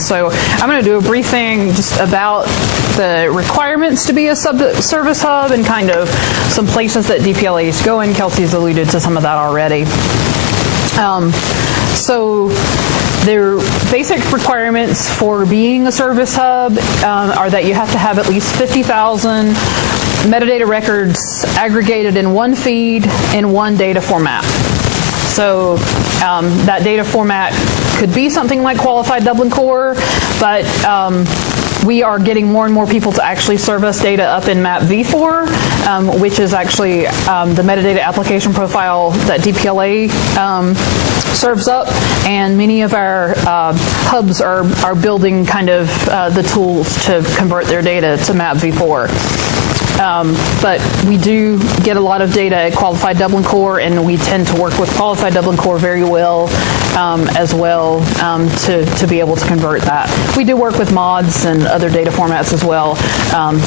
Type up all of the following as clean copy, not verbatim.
So I'm going to do a brief thing just about the requirements to be a service hub and kind of some places that DPLAs go in. Kelsey's alluded to some of that already. So their basic requirements for being a service hub are that you have to have at least 50,000 metadata records aggregated in one feed in one data format. So that data format could be something like qualified Dublin Core, but we are getting more and more people to actually serve us data up in map v4, which is actually the metadata application profile that DPLA serves up, and many of our hubs are building kind of the tools to convert their data to map v4. But we do get a lot of data at Qualified Dublin Core, and we tend to work with Qualified Dublin Core very well as well to be able to convert that. We do work with mods and other data formats as well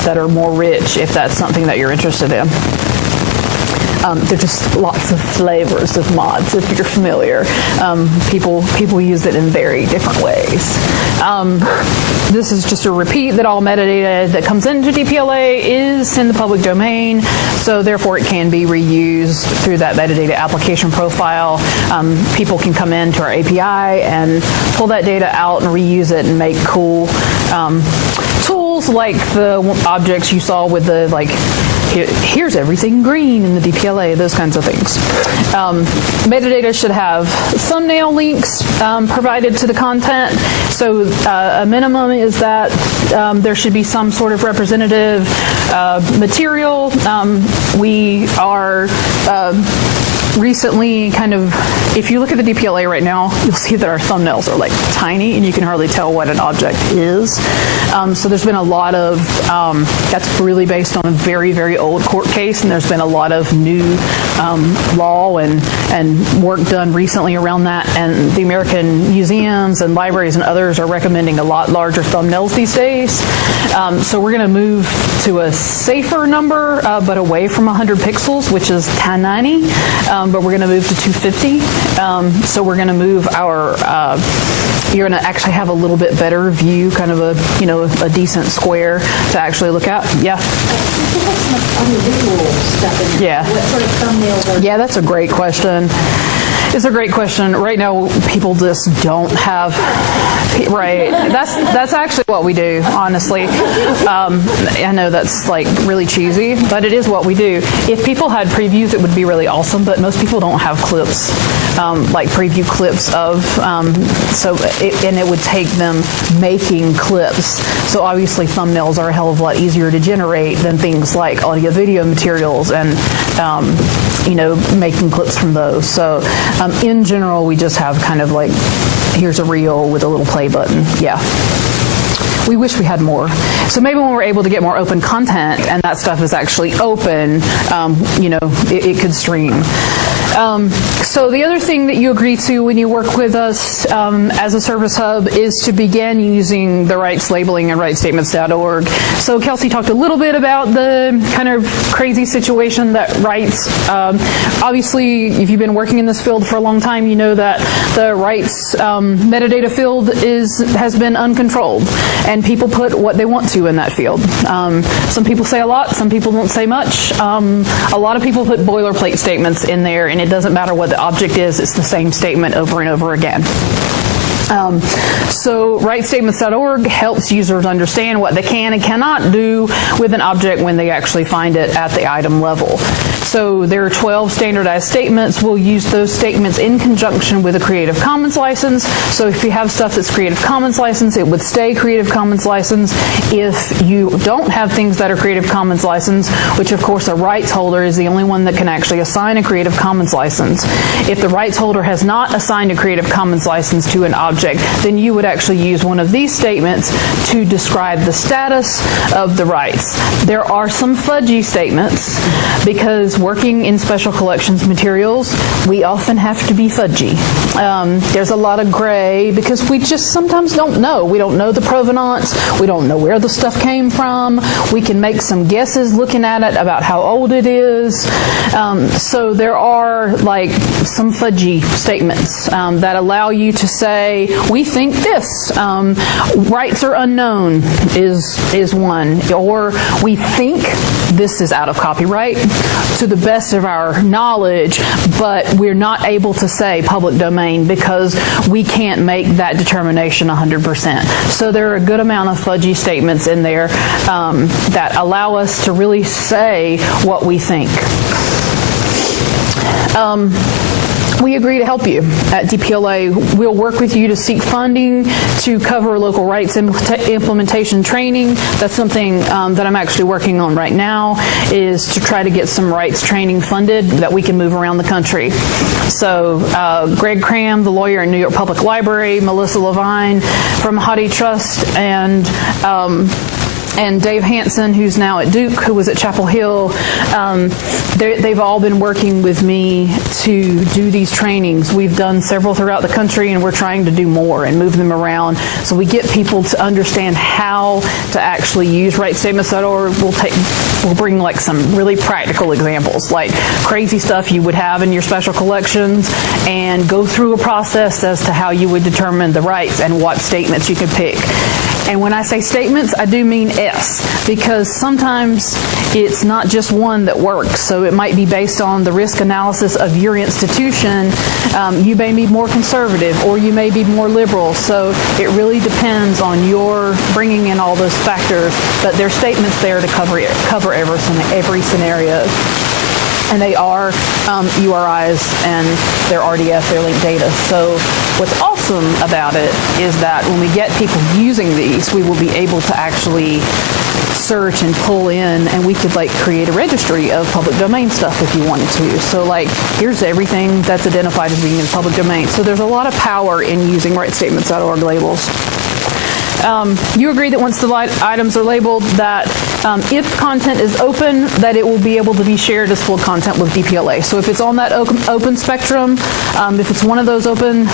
that are more rich if that's something that you're interested in. There are just lots of flavors of mods, if you're familiar. People use it in very different ways. This is just a repeat that all metadata that comes into DPLA is in the public domain, so therefore it can be reused through that metadata application profile. People can come into our API and pull that data out and reuse it and make cool tools like the objects you saw with the here's everything green in the DPLA, those kinds of things. Metadata should have thumbnail links provided to the content. So a minimum is that there should be some sort of representative material. We are recently if you look at the DPLA right now, you'll see that our thumbnails are like tiny and you can hardly tell what an object is. So there's been a lot of, that's really based on a very, very old court case, and there's been a lot of new law and work done recently around that, and the American museums and libraries and others are recommending a lot larger thumbnails these days. So we're going to move to a safer number, but away from 100 pixels, which is 1090. But we're going to move to 250. So we're going to move our, you're going to actually have a little bit better view, kind of a decent square to actually look at. Yeah. Yeah. What sort of thumbnails are? Yeah, that's a great question. It's a great question. Right now, people just don't have. Right. That's actually what we do. Honestly, I know that's like really cheesy, but it is what we do. If people had previews, it would be really awesome. But most people don't have clips, like preview clips of. And it would take them making clips. So obviously, thumbnails are a hell of a lot easier to generate than things like audio-video materials and making clips from those. So in general, we just have kind of like, here's a reel with a little play button. Yeah. We wish we had more. So maybe when we're able to get more open content and that stuff is actually open, it could stream. So the other thing that you agree to when you work with us as a service hub is to begin using the rights labeling and rightstatements.org. So Kelsey talked a little bit about the kind of crazy situation that rights, obviously if you've been working in this field for a long time, you know that the rights metadata field has been uncontrolled, and people put what they want to in that field. Some people say a lot, some people don't say much. A lot of people put boilerplate statements in there, and it doesn't matter what the object is, it's the same statement over and over again. So rightstatements.org helps users understand what they can and cannot do with an object when they actually find it at the item level. So there are 12 standardized statements. We'll use those statements in conjunction with a Creative Commons license. So if you have stuff that's Creative Commons license, it would stay Creative Commons license. If you don't have things that are Creative Commons license, which of course a rights holder is the only one that can actually assign a Creative Commons license. If the rights holder has not assigned a Creative Commons license to an object, then you would actually use one of these statements to describe the status of the rights. There are some fudgy statements because working in special collections materials, we often have to be fudgy. There's a lot of gray because we just sometimes don't know. We don't know the provenance. We don't know where the stuff came from. We can make some guesses looking at it about how old it is. So there are like some fudgy statements that allow you to say, say, we think this. Rights are unknown is one. Or we think this is out of copyright to the best of our knowledge, but we're not able to say public domain because we can't make that determination 100%. So there are a good amount of fudgy statements in there that allow us to really say what we think. We agree to help you at DPLA. We'll work with you to seek funding to cover local rights implementation training. That's something that I'm actually working on right now, is to try to get some rights training funded that we can move around the country. So Greg Cram, the lawyer in New York Public Library, Melissa Levine from Hadi Trust, and Dave Hansen, who's now at Duke, who was at Chapel Hill, they've all been working with me to do these trainings. We've done several throughout the country, and we're trying to do more and move them around so we get people to understand how to actually use rightstatements.org. We'll bring like some really practical examples, like crazy stuff you would have in your special collections, and go through a process as to how you would determine the rights and what statements you could pick. And when I say statements, I do mean S, because sometimes it's not just one that works. So it might be based on the risk analysis of your institution. You may be more conservative, or you may be more liberal. So it really depends on your bringing in all those factors. But there's statements there to cover every scenario. And they are URIs, and they're RDF, they're linked data. So what's awesome about it is that when we get people using these, we will be able to actually search and pull in, and we could like create a registry of public domain stuff if you wanted to. So like, here's everything that's identified as being in public domain. So there's a lot of power in using rightstatements.org labels. You agree that once the items are labeled, that if content is open, that it will be able to be shared as full content with DPLA. So if it's on that open spectrum, if it's one of those open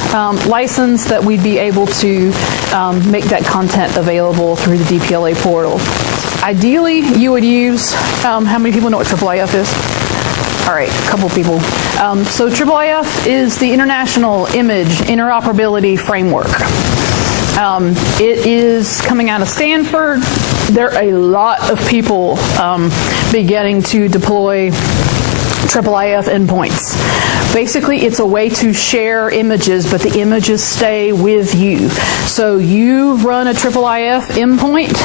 license, that we'd be able to make that content available through the DPLA portal. Ideally, you would use, how many people know what AAAF is? All right, a couple people. So AAAF is the International Image Interoperability Framework. It is coming out of Stanford. There are a lot of people beginning to deploy AAAF endpoints. Basically, it's a way to share images, but the images stay with you. So you run a AAAF endpoint.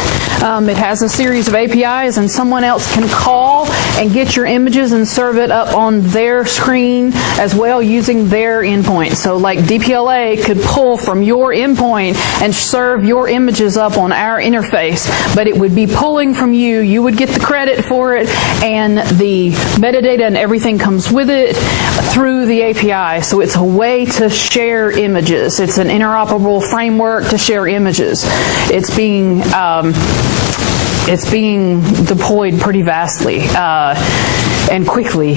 It has a series of APIs, and someone else can call and get your images and serve it up on their screen as well using their endpoint. So like DPLA could pull from your endpoint and serve your images up on our interface, but it would be pulling from you. You would get the credit for it, and the metadata and everything comes with it through the API. So it's a way to share images. It's an interoperable framework to share images. It's being deployed pretty vastly and quickly.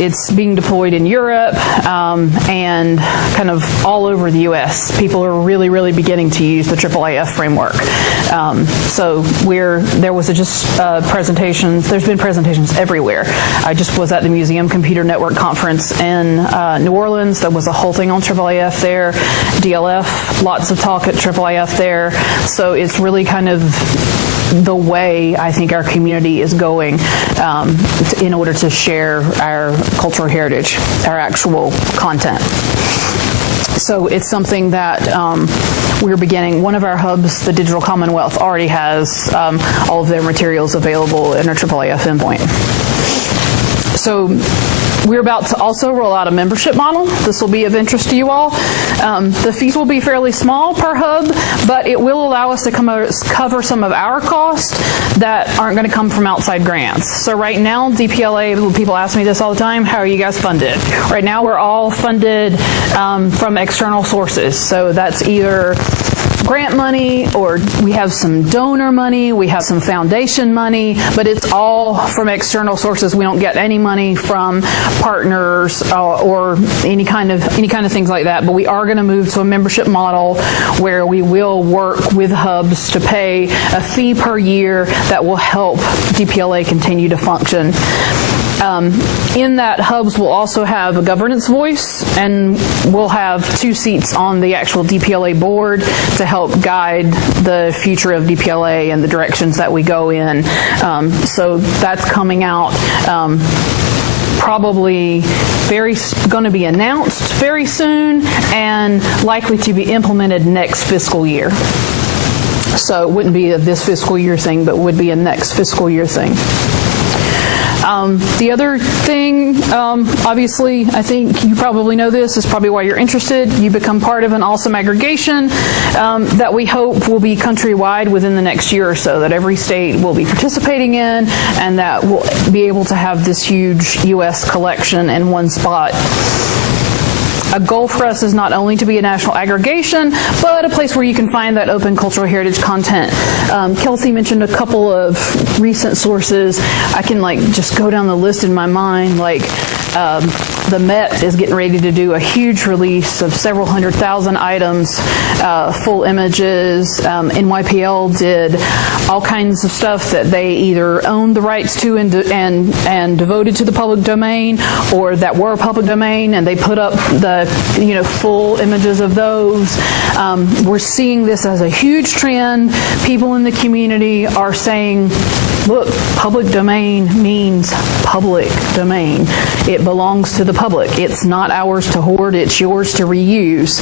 It's being deployed in Europe and kind of all over the U.S. People are really, really beginning to use the AAAF framework. So there was presentations. There's been presentations everywhere. I just was at the Museum Computer Network conference in New Orleans. There was a whole thing on AAAF there. DLF, lots of talk at AAAF there. So it's really kind of the way I think our community is going in order to share our cultural heritage, our actual content. So it's something that we're beginning. One of our hubs, the Digital Commonwealth, already has all of their materials available in our AAAF endpoint. So we're about to also roll out a membership model. This will be of interest to you all. The fees will be fairly small per hub, but it will allow us to cover some of our costs that aren't going to come from outside grants. So right now, DPLA, people ask me this all the time, how are you guys funded? Right now, we're all funded from external sources. So that's either grant money, or we have some donor money, we have some foundation money, but it's all from external sources. We don't get any money from partners or any kind of things like that. But we are going to move to a membership model where we will work with hubs to pay a fee per year that will help DPLA continue to function. In that, hubs will also have a governance voice, and we'll have 2 seats on the actual DPLA board to help guide the future of DPLA and the directions that we go in. So that's coming out probably going to be announced very soon and likely to be implemented next fiscal year. So it wouldn't be a this fiscal year thing, but would be a next fiscal year thing. The other thing, obviously, I think you probably know this, is probably why you're interested. You become part of an awesome aggregation that we hope will be countrywide within the next year or so, that every state will be participating in, and that we'll be able to have this huge U.S. collection in one spot. A goal for us is not only to be a national aggregation, but a place where you can find that open cultural heritage content. Kelsey mentioned a couple of recent sources. I can just go down the list in my mind, the Met is getting ready to do a huge release of several 100,000 items, full images. NYPL did all kinds of stuff that they either owned the rights to and devoted to the public domain, or that were public domain, and they put up the full images of those. We're seeing this as a huge trend. People in the community are saying, look, public domain means public domain. It belongs to the public. It's not ours to hoard, it's yours to reuse.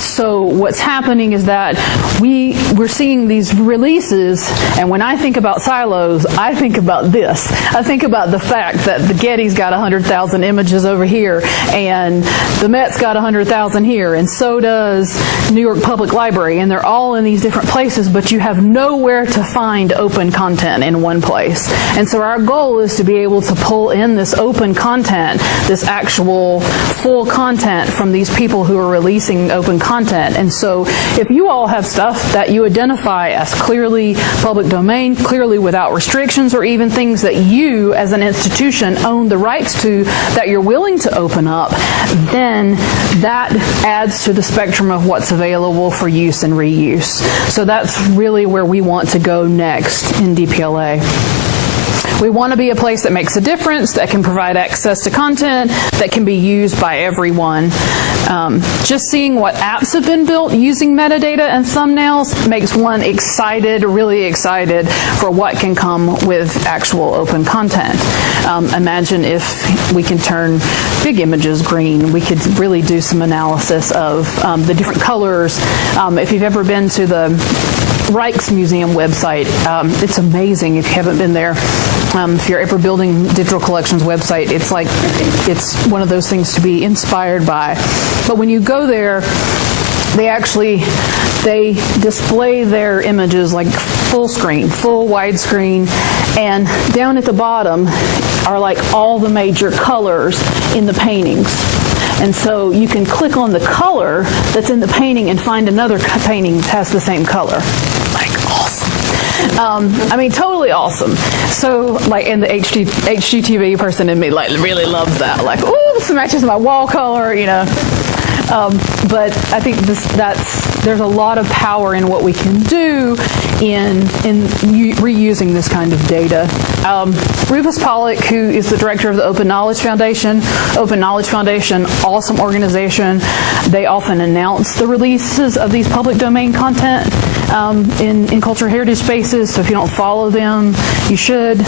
So what's happening is that we're seeing these releases, and when I think about silos, I think about this. I think about the fact that the Getty's got 100,000 images over here, and the Met's got 100,000 here, and so does New York Public Library, and they're all in these different places, but you have nowhere to find open content in one place. And so our goal is to be able to pull in this open content, this actual full content from these people who are releasing open content. And so if you all have stuff that you identify as clearly public domain, clearly without restrictions, or even things that you as an institution own the rights to that you're willing to open up, then that adds to the spectrum of what's available for use and reuse. So that's really where we want to go next in DPLA. We want to be a place that makes a difference, that can provide access to content, that can be used by everyone. Just seeing what apps have been built using metadata and thumbnails makes one excited, really excited for what can come with actual open content. Imagine if we can turn big images green. We could really do some analysis of the different colors. If you've ever been to the Rijksmuseum website, it's amazing if you haven't been there. If you're ever building digital collections website, it's one of those things to be inspired by. But when you go there, they display their images like full screen, full widescreen, and down at the bottom are all the major colors in the paintings. And so you can click on the color that's in the painting and find another painting that has the same color. Awesome. Totally awesome. So, and the HGTV person in me, really loves that. Ooh, this matches my wall color, But I think there's a lot of power in what we can do in reusing this kind of data. Rufus Pollock, who is the director of the Open Knowledge Foundation, awesome organization. They often announce the releases of these public domain content in cultural heritage spaces, so if you don't follow them, you should.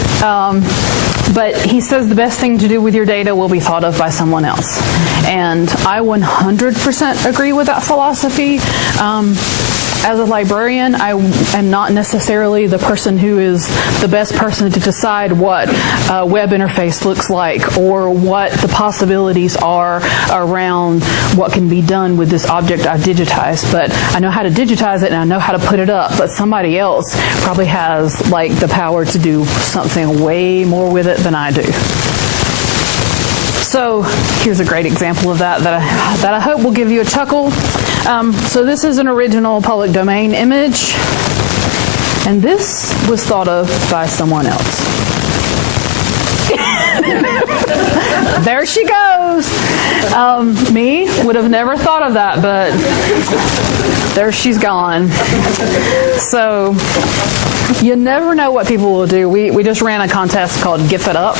But he says the best thing to do with your data will be thought of by someone else. And I 100% agree with that philosophy. As a librarian, I am not necessarily the person who is the best person to decide what a web interface looks like or what the possibilities are around what can be done with this object I've digitized. But I know how to digitize it and I know how to put it up, but somebody else probably has the power to do something way more with it than I do. So here's a great example of that I hope will give you a chuckle. So this is an original public domain image, and this was thought of by someone else. There she goes. Me would have never thought of that, but there she's gone. So you never know what people will do. We just ran a contest called GIF It Up,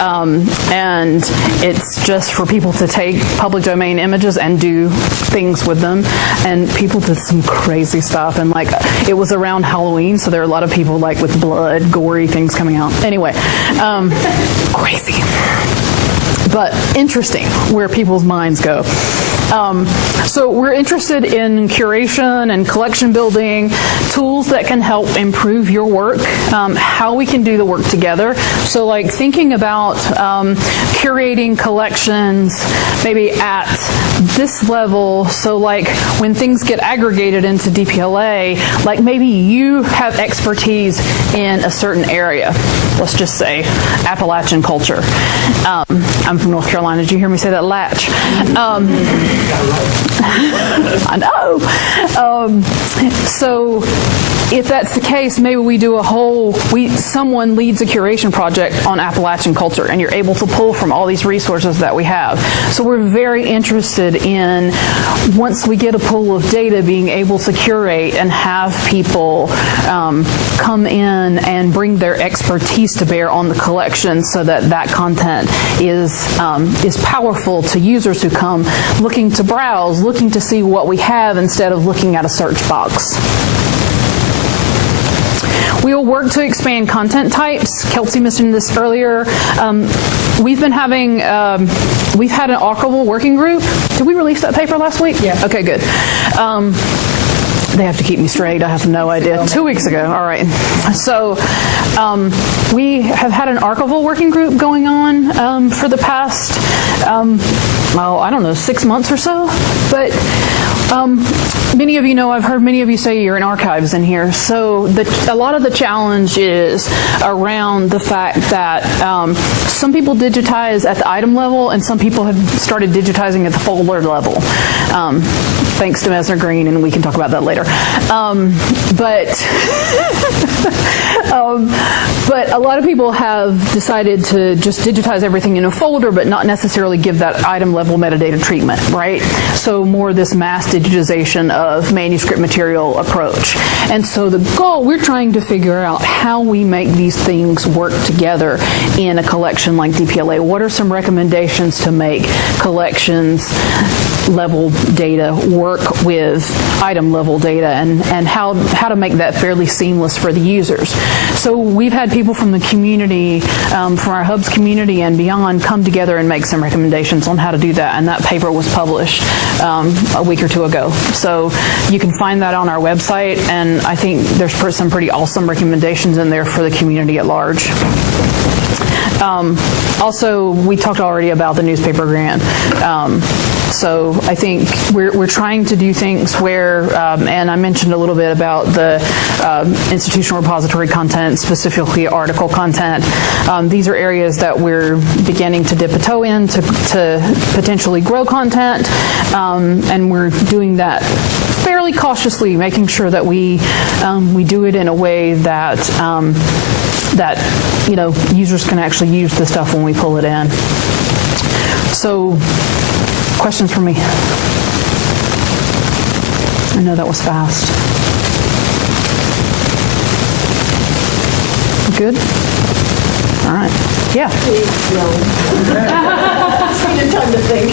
and it's just for people to take public domain images and do things with them. And people did some crazy stuff, and like it was around Halloween, so there are a lot of people like with blood, gory things coming out. Anyway, crazy. But interesting where people's minds go. So we're interested in curation and collection building, tools that can help improve your work, how we can do the work together. So like thinking about curating collections maybe at this level, so like when things get aggregated into DPLA, like maybe you have expertise in a certain area. Let's just say Appalachian culture. I'm from North Carolina. Did you hear me say that? Latch. I know. So if that's the case, maybe we do someone leads a curation project on Appalachian culture, and you're able to pull from all these resources that we have. So we're very interested in, once we get a pool of data, being able to curate and have people come in and bring their expertise to bear on the collection, so that that content is powerful to users who come looking to browse, looking to see what we have instead of looking at a search box. We will work to expand content types. Kelsey mentioned this earlier. We've had an archival working group. Did we release that paper last week? Yeah. Okay, good. They have to keep me straight. I have no idea. 2 weeks ago. All right. So we have had an archival working group going on for the past, I don't know, 6 months or so. But many of you know, I've heard many of you say you're in archives in here. So a lot of the challenge is around the fact that some people digitize at the item level, and some people have started digitizing at the folder level. Thanks to Mesner Green, and we can talk about that later. But a lot of people have decided to just digitize everything in a folder, but not necessarily give that item level metadata treatment, right? So more this mass digitization of manuscript material approach. And so the goal, we're trying to figure out how we make these things work together in a collection like DPLA. What are some recommendations to make collections level data work with item level data, and how to make that fairly seamless for the users. So we've had people from the community, from our hubs community and beyond, come together and make some recommendations on how to do that, and that paper was published a week or two ago. So you can find that on our website, and I think there's some pretty awesome recommendations in there for the community at large. Also, we talked already about the newspaper grant. So I think we're trying to do things where, and I mentioned a little bit about the institutional repository content, specifically article content. These are areas that we're beginning to dip a toe in to potentially grow content, and we're doing that fairly cautiously, making sure that we do it in a way that users can actually use the stuff when we pull it in. So, questions for me? I know that was fast. Good? All right. Yeah. I needed time to think.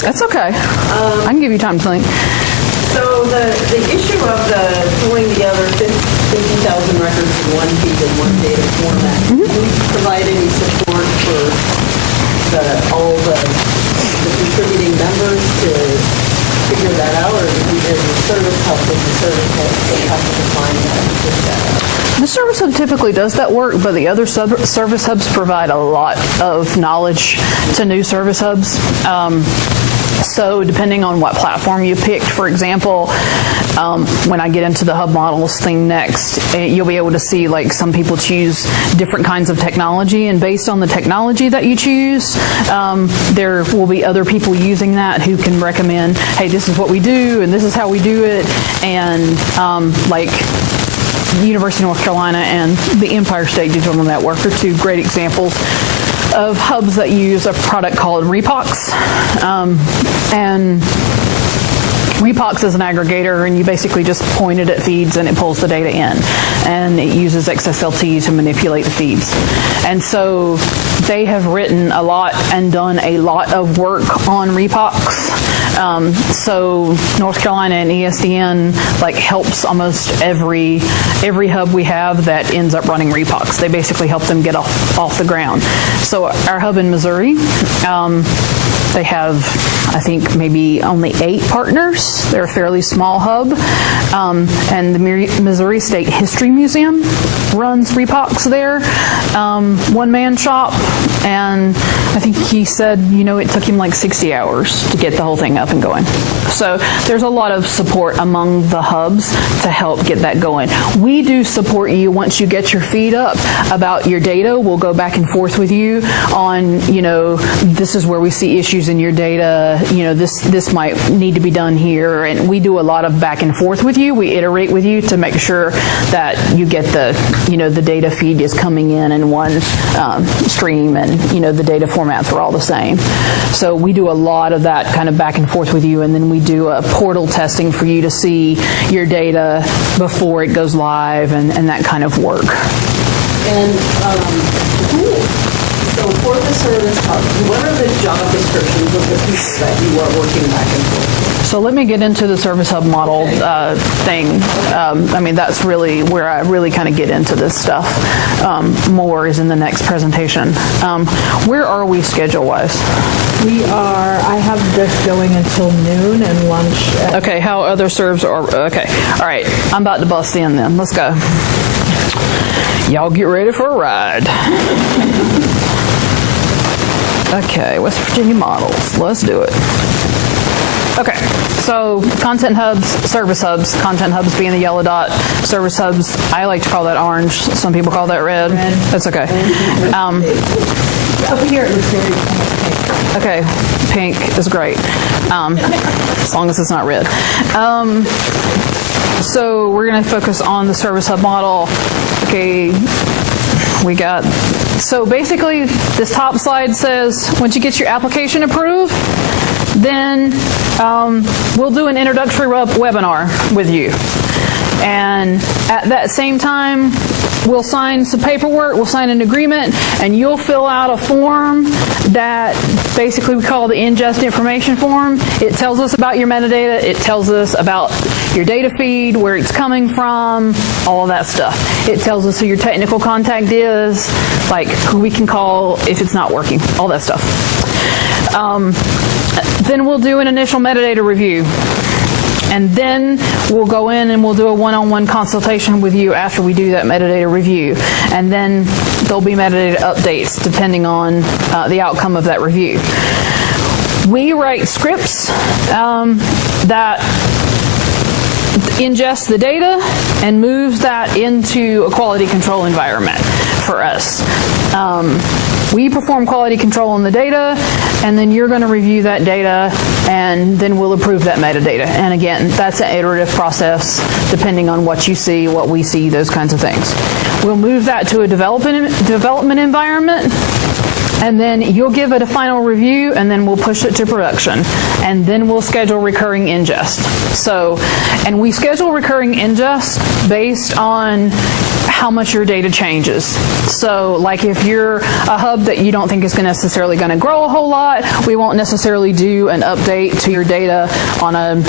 That's okay. I can give you time to think. So the issue of pulling together 50,000 records in one feed in one data format, can we provide any support for all the contributing members to figure that out, or is the service hub have to define that and figure that out? The service hub typically does that work, but the other service hubs provide a lot of knowledge to new service hubs. So depending on what platform you picked, for example, when I get into the hub models thing next, you'll be able to see like some people choose different kinds of technology, and based on the technology that you choose, there will be other people using that who can recommend, hey, this is what we do and this is how we do it, and like University of North Carolina and the Empire State Digital Network are two great examples of hubs that use a product called Repox. And Repox is an aggregator, and you basically just point it at feeds and it pulls the data in. And it uses XSLT to manipulate the feeds. And so they have written a lot and done a lot of work on Repox. So North Carolina and ESDN helps almost every hub we have that ends up running Repox. They basically help them get off the ground. So our hub in Missouri, they have, I think, maybe only 8 partners. They're a fairly small hub. And the Missouri State History Museum runs Repox there. One-man shop. And I think he said, it took him 60 hours to get the whole thing up and going. So there's a lot of support among the hubs to help get that going. We do support you once you get your feed up about your data. We'll go back and forth with you on, this is where we see issues in your data. This might need to be done here. And we do a lot of back and forth with you. We iterate with you to make sure that you get the data feed is coming in one stream, and the data formats are all the same. So we do a lot of that kind of back and forth with you, and then we do a portal testing for you to see your data before it goes live and that kind of work. And so for the service hub, what are the job descriptions of the people that you are working back and forth? So let me get into the service hub model thing. That's really where I really kind of get into this stuff. More is in the next presentation. Where are we schedule-wise? I have this going until noon and lunch. Okay, how other serves are, okay. All right, I'm about to bust in then. Let's go. Y'all get ready for a ride. Okay, West Virginia models. Let's do it. Okay, so content hubs, service hubs, content hubs being the yellow dot, service hubs, I like to call that orange. Some people call that red. That's okay. Over here it looks very pink. Okay, pink is great, as long as it's not red. So we're going to focus on the service hub model. Okay, so basically this top slide says once you get your application approved, then we'll do an introductory webinar with you. And at that same time, we'll sign some paperwork, we'll sign an agreement, and you'll fill out a form that basically we call the ingest information form. It tells us about your metadata, it tells us about your data feed, where it's coming from, all of that stuff. It tells us who your technical contact is, who we can call if it's not working, all that stuff. Then we'll do an initial metadata review. And then we'll go in and we'll do a one-on-one consultation with you after we do that metadata review. And then there'll be metadata updates depending on the outcome of that review. We write scripts that ingest the data and moves that into a quality control environment for us. We perform quality control on the data, and then you're going to review that data, and then we'll approve that metadata. And again, that's an iterative process depending on what you see, what we see, those kinds of things. We'll move that to a development environment, and then you'll give it a final review, and then we'll push it to production. And then we'll schedule recurring ingest. And we schedule recurring ingest based on how much your data changes. So if you're a hub that you don't think is necessarily going to grow a whole lot, we won't necessarily do an update to your data on a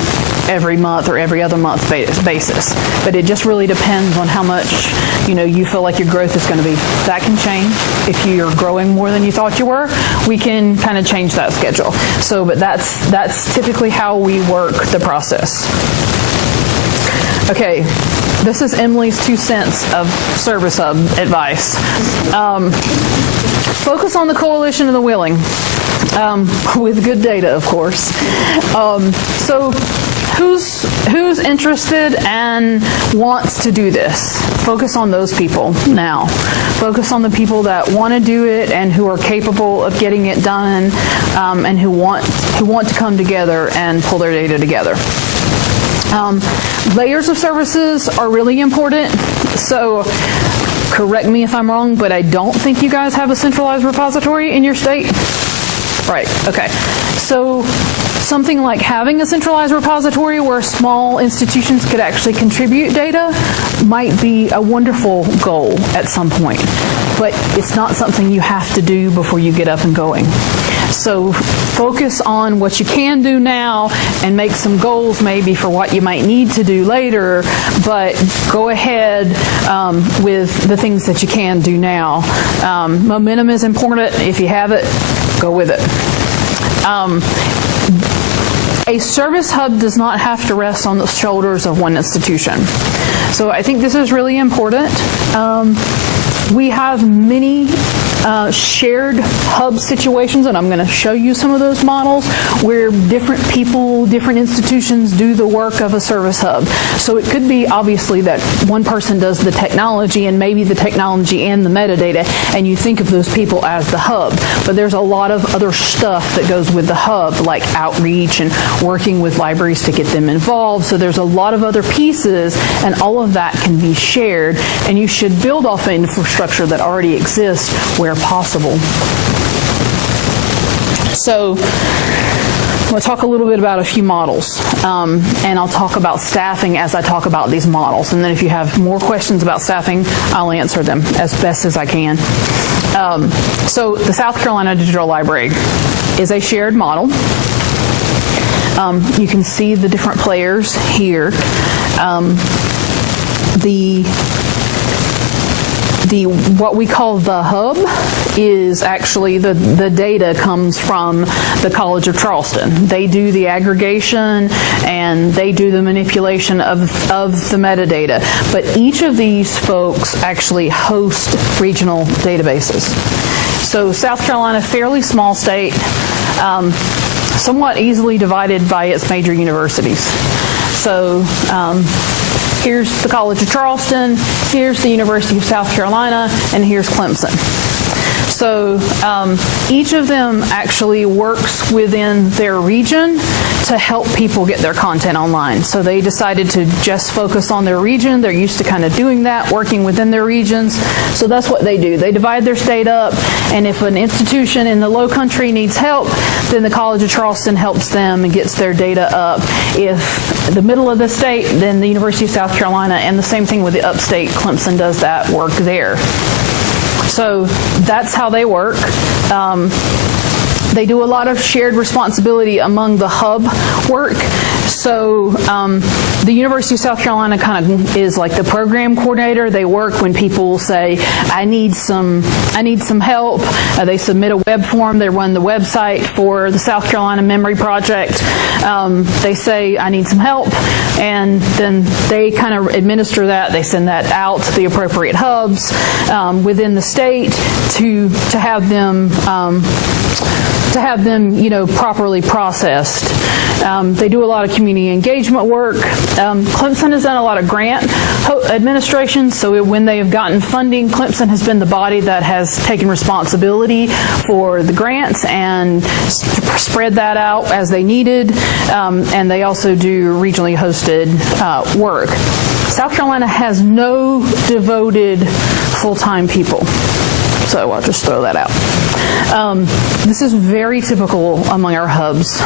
every month or every other month basis. But it just really depends on how much you feel like your growth is going to be. That can change. If you're growing more than you thought you were, we can kind of change that schedule. But that's typically how we work the process. Okay, this is Emily's 2 cents of Service Hub advice. Focus on the coalition of the willing, with good data, of course. So who's interested and wants to do this? Focus on those people now. Focus on the people that want to do it and who are capable of getting it done, and who want to come together and pull their data together. Layers of services are really important. So correct me if I'm wrong, but I don't think you guys have a centralized repository in your state. Right, okay. So something like having a centralized repository where small institutions could actually contribute data might be a wonderful goal at some point. But it's not something you have to do before you get up and going. So focus on what you can do now and make some goals maybe for what you might need to do later, but go ahead with the things that you can do now. Momentum is important. If you have it, go with it. A service hub does not have to rest on the shoulders of one institution. So I think this is really important. We have many shared hub situations, and I'm going to show you some of those models where different people, different institutions do the work of a service hub. So it could be obviously that one person does the technology and maybe the technology and the metadata, and you think of those people as the hub. But there's a lot of other stuff that goes with the hub, like outreach and working with libraries to get them involved. So there's a lot of other pieces, and all of that can be shared, and you should build off an infrastructure that already exists where possible. So we'll talk a little bit about a few models, and I'll talk about staffing as I talk about these models. And then if you have more questions about staffing, I'll answer them as best as I can. So the South Carolina Digital Library is a shared model. You can see the different players here. What we call the hub is actually the data comes from the College of Charleston. They do the aggregation and they do the manipulation of the metadata. But each of these folks actually host regional databases. So South Carolina, fairly small state, somewhat easily divided by its major universities. So here's the College of Charleston, here's the University of South Carolina, and here's Clemson. So each of them actually works within their region to help people get their content online. So they decided to just focus on their region. They're used to kind of doing that, working within their regions. So that's what they do. They divide their state up, and if an institution in the low country needs help, then the College of Charleston helps them and gets their data up. If the middle of the state, then the University of South Carolina, and the same thing with the upstate, Clemson does that work there. So that's how they work. They do a lot of shared responsibility among the hub work. So the University of South Carolina kind of is like the program coordinator. They work when people say, I need some help. They submit a web form. They run the website for the South Carolina Memory Project. They say, I need some help. And then they kind of administer that. They send that out to the appropriate hubs within the state to have them properly processed. They do a lot of community engagement work. Clemson has done a lot of grant administration, so when they have gotten funding, Clemson has been the body that has taken responsibility for the grants and spread that out as they needed, and they also do regionally hosted work. South Carolina has no devoted full-time people, so I'll just throw that out. This is very typical among our hubs.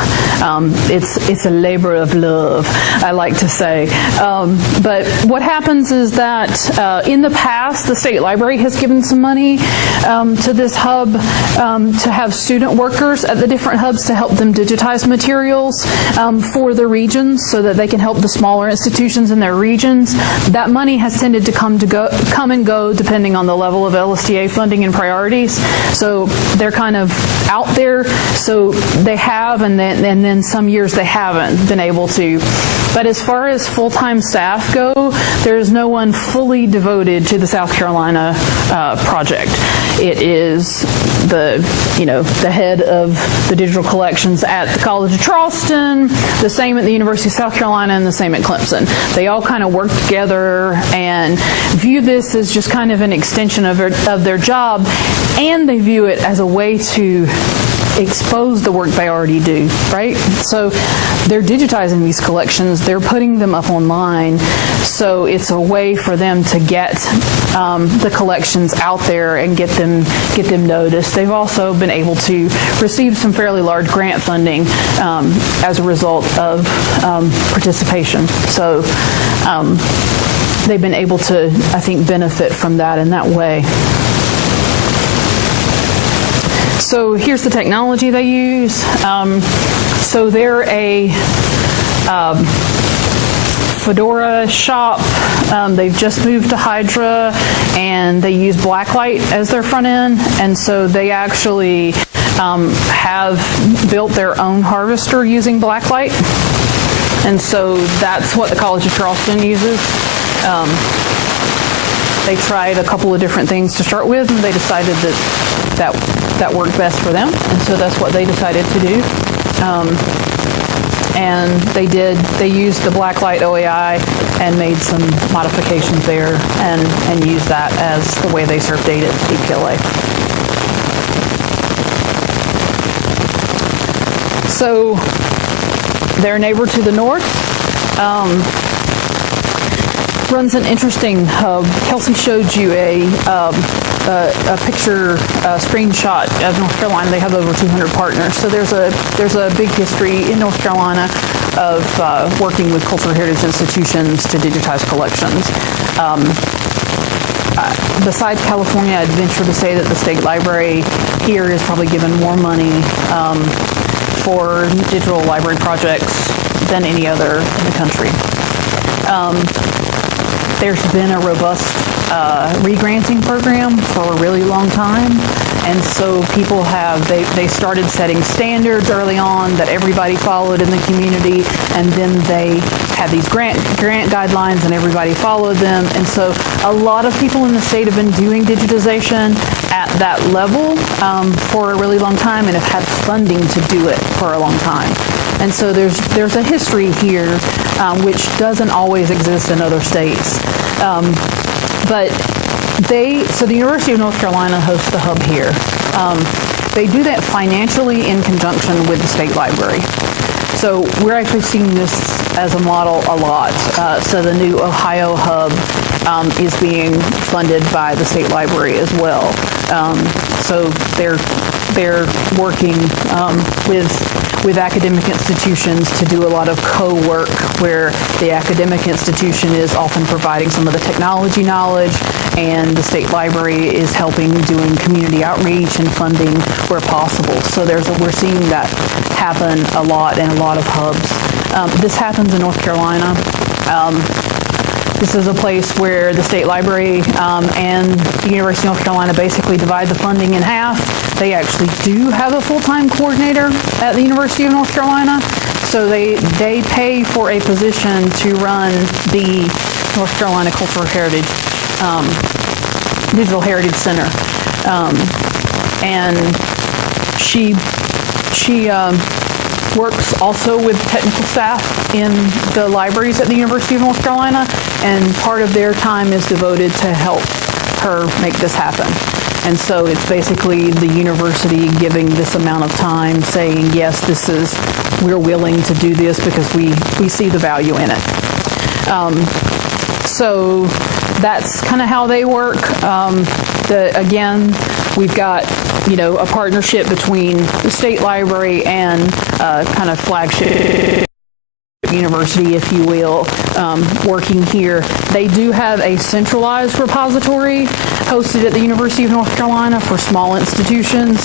It's a labor of love, I like to say. But what happens is that in the past, the state library has given some money to this hub to have student workers at the different hubs to help them digitize materials for the regions so that they can help the smaller institutions in their regions. That money has tended to come and go depending on the level of LSTA funding and priorities. So they're kind of out there, so they have, and then some years they haven't been able to. But as far as full-time staff go, there is no one fully devoted to the South Carolina project. It is the head of the digital collections at the College of Charleston, the same at the University of South Carolina, and the same at Clemson. They all kind of work together and view this as just kind of an extension of their job, and they view it as a way to expose the work they already do, right? So they're digitizing these collections, they're putting them up online, so it's a way for them to get the collections out there and get them noticed. They've also been able to receive some fairly large grant funding as a result of participation. So they've been able to, I think, benefit from that in that way. So here's the technology they use. So they're a Fedora shop. They've just moved to Hydra, and they use Blacklight as their front end. And so they actually have built their own harvester using Blacklight. And so that's what the College of Charleston uses. They tried a couple of different things to start with, and they decided that worked best for them, and so that's what they decided to do. And they used the Blacklight OAI and made some modifications there and used that as the way they serve data to DPLA. So their neighbor to the north runs an interesting hub. Kelsey showed you a picture, a screenshot of North Carolina. They have over 200 partners. So there's a big history in North Carolina of working with cultural heritage institutions to digitize collections. Besides California, I'd venture to say that the state library here is probably given more money for digital library projects than any other in the country. There's been a robust re-granting program for a really long time, and so people they started setting standards early on that everybody followed in the community, and then they had these grant guidelines and everybody followed them, and so a lot of people in the state have been doing digitization at that level for a really long time and have had funding to do it for a long time. And so there's a history here which doesn't always exist in other states. But so the University of North Carolina hosts the hub here. They do that financially in conjunction with the state library. So we're actually seeing this as a model a lot. So the new Ohio hub is being funded by the state library as well. So they're working with academic institutions to do a lot of co-work where the academic institution is often providing some of the technology knowledge and the state library is helping doing community outreach and funding where possible. So we're seeing that happen a lot in a lot of hubs. This happens in North Carolina. This is a place where the state library and the University of North Carolina basically divide the funding in half. They actually do have a full-time coordinator at the University of North Carolina, so they pay for a position to run the North Carolina Cultural Heritage Digital Heritage Center, and she works also with technical staff in the libraries at the University of North Carolina, and part of their time is devoted to help her make this happen. And so it's basically the university giving this amount of time saying, yes, we're willing to do this because we see the value in it. So that's kind of how they work. Again, we've got, a partnership between the state library and kind of flagship university, if you will, working here. They do have a centralized repository hosted at the University of North Carolina for small institutions.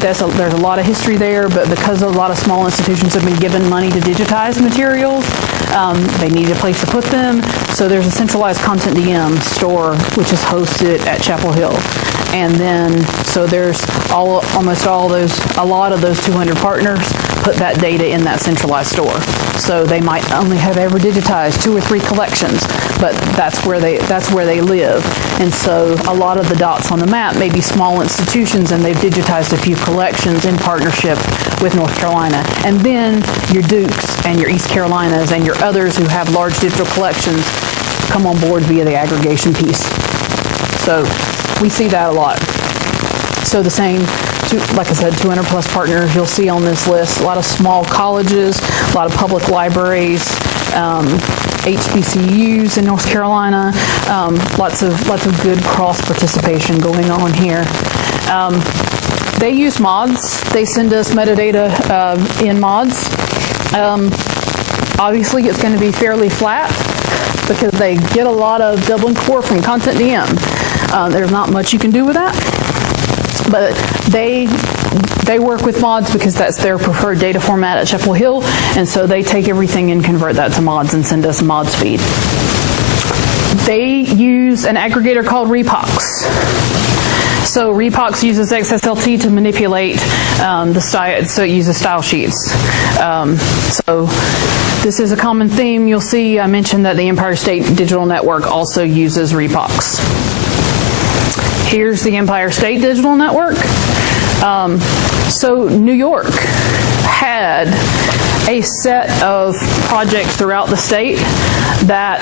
There's a lot of history there, but because a lot of small institutions have been given money to digitize materials, they need a place to put them. So there's a centralized Content DM store, which is hosted at Chapel Hill. And then, so there's a lot of those 200 partners put that data in that centralized store. So they might only have ever digitized 2 or 3 collections, but that's where they live. And so a lot of the dots on the map may be small institutions, and they've digitized a few collections in partnership with North Carolina. And then your Dukes and your East Carolinas and your others who have large digital collections come on board via the aggregation piece. So we see that a lot. So the same like I said, 200 plus partners you'll see on this list. A lot of small colleges, a lot of public libraries, HBCUs in North Carolina, lots of good cross participation going on here. They use mods. They send us metadata in mods. Obviously, it's going to be fairly flat because they get a lot of Dublin core from Content DM. There's not much you can do with that, but they work with mods because that's their preferred data format at Chapel Hill, and so they take everything and convert that to mods and send us a mods feed. They use an aggregator called Repox. So Repox uses XSLT to manipulate the style, so it uses style sheets. So this is a common theme. You'll see I mentioned that the Empire State Digital Network also uses Repox. Here's the Empire State Digital Network. So New York had a set of projects throughout the state that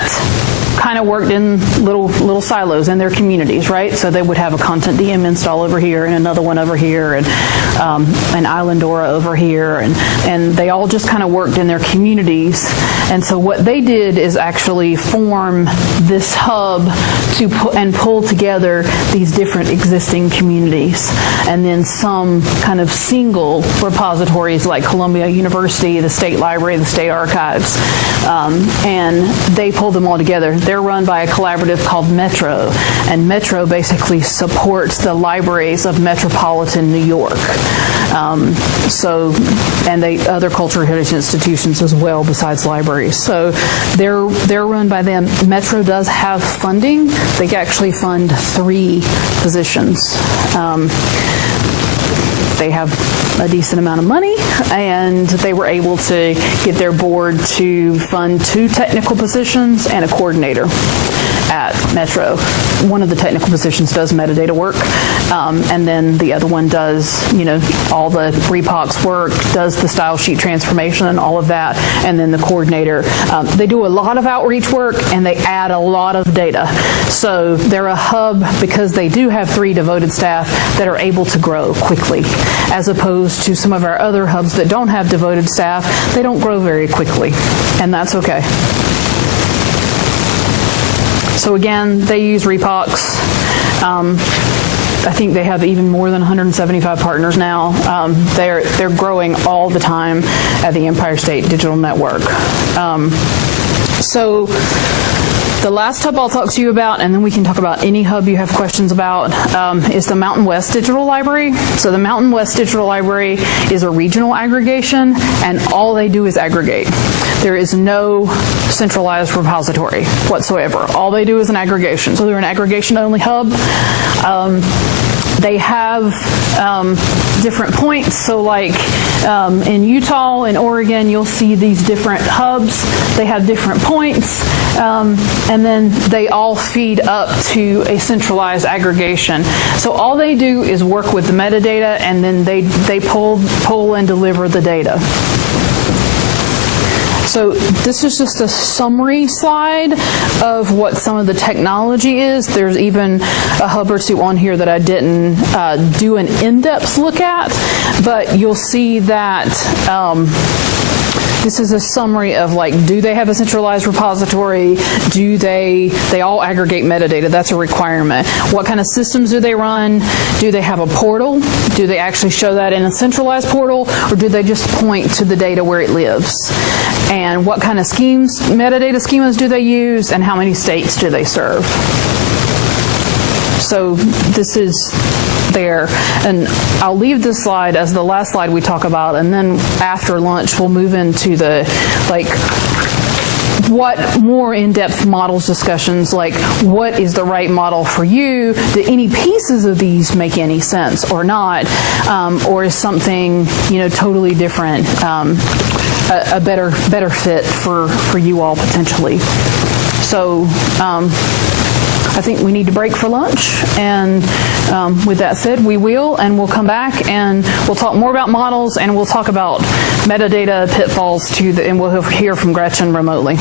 kind of worked in little silos in their communities, right? So they would have a Content DM install over here and another one over here and an Islandora over here, and they all just kind of worked in their communities. And so what they did is actually form this hub and pull together these different existing communities, and then some kind of single repositories like Columbia University, the State Library, the State Archives, and they pulled them all together. They're run by a collaborative called Metro, and Metro basically supports the libraries of metropolitan New York. And other cultural heritage institutions as well besides libraries. So they're run by them. Metro does have funding. They actually fund 3 positions. They have a decent amount of money, and they were able to get their board to fund 2 technical positions and a coordinator at Metro. One of the technical positions does metadata work, and then the other one does, all the Repox work, does the style sheet transformation and all of that, and then the coordinator. They do a lot of outreach work, and they add a lot of data. So they're a hub because they do have 3 devoted staff that are able to grow quickly, as opposed to some of our other hubs that don't have devoted staff. They don't grow very quickly, and that's okay. So again, they use Repox. I think they have even more than 175 partners now. They're growing all the time at the Empire State Digital Network. So the last hub I'll talk to you about, and then we can talk about any hub you have questions about, is the Mountain West Digital Library. So the Mountain West Digital Library is a regional aggregation, and all they do is aggregate. There is no centralized repository whatsoever. All they do is an aggregation. So they're an aggregation-only hub. They have different points. So like in Utah, in Oregon, you'll see these different hubs. They have different points. And then they all feed up to a centralized aggregation. So all they do is work with the metadata, and then they pull and deliver the data. So this is just a summary slide of what some of the technology is. There's even a hub or 2 on here that I didn't do an in-depth look at, but you'll see that this is a summary of, like, do they have a centralized repository? Do they all aggregate metadata? That's a requirement. What kind of systems do they run? Do they have a portal? Do they actually show that in a centralized portal, or do they just point to the data where it lives? And what kind of metadata schemas do they use, and how many states do they serve? So this is there, and I'll leave this slide as the last slide we talk about, and then after lunch we'll move into the what more in-depth models discussions, like what is the right model for you? Do any pieces of these make any sense or not? Or is something totally different a better fit for you all potentially? So I think we need to break for lunch, and with that said, we'll come back and we'll talk more about models, and we'll talk about metadata pitfalls and we'll hear from Gretchen remotely.